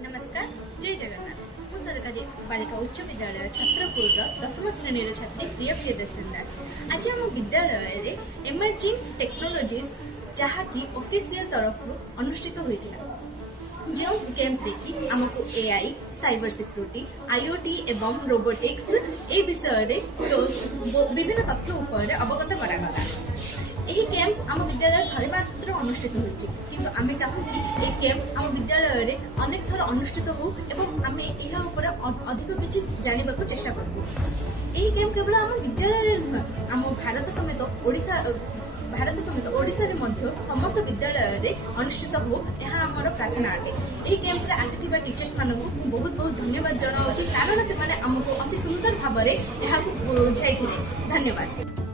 नमस्कार जय जगन्नाथ मु सरकारी बालिका उच्च विद्यालय छत्रपुर 10म श्रेणी छात्री प्रिय प्रियदर्शन दास। आज आम विद्यालय एमर्जिंग टेक्नोलॉजीज जहाँकि ऑफिशियल तरफ अनुष्ठित होता जो कैंप देखी आमको एआई साइबर सिक्योरिटी आईओटी एवं रोबोटिक्स ए विषय विभिन्न तथ्य उपर अवगत करागला। यही कैंप आम विद्यालय थरे मात्र अनुष्ठित होती आम चाहूँ कि ये कैंप आम विद्यालय अनेक थर अनुष्ठित हो एवं आम यह अधिक किसी जानवा चेष्टा करूँ। यही कैंप केवल आम विद्यालय नुह आम भारत समेत ओडिशा समस्त विद्यालय अनुष्ठित हो यह आमर प्रार्थना अटे। यही कैंप आसी टीचर्स मानक बहुत बहुत धन्यवाद जनाऊँ कारण से आमको अति सुंदर भाव में बुझाई। धन्यवाद।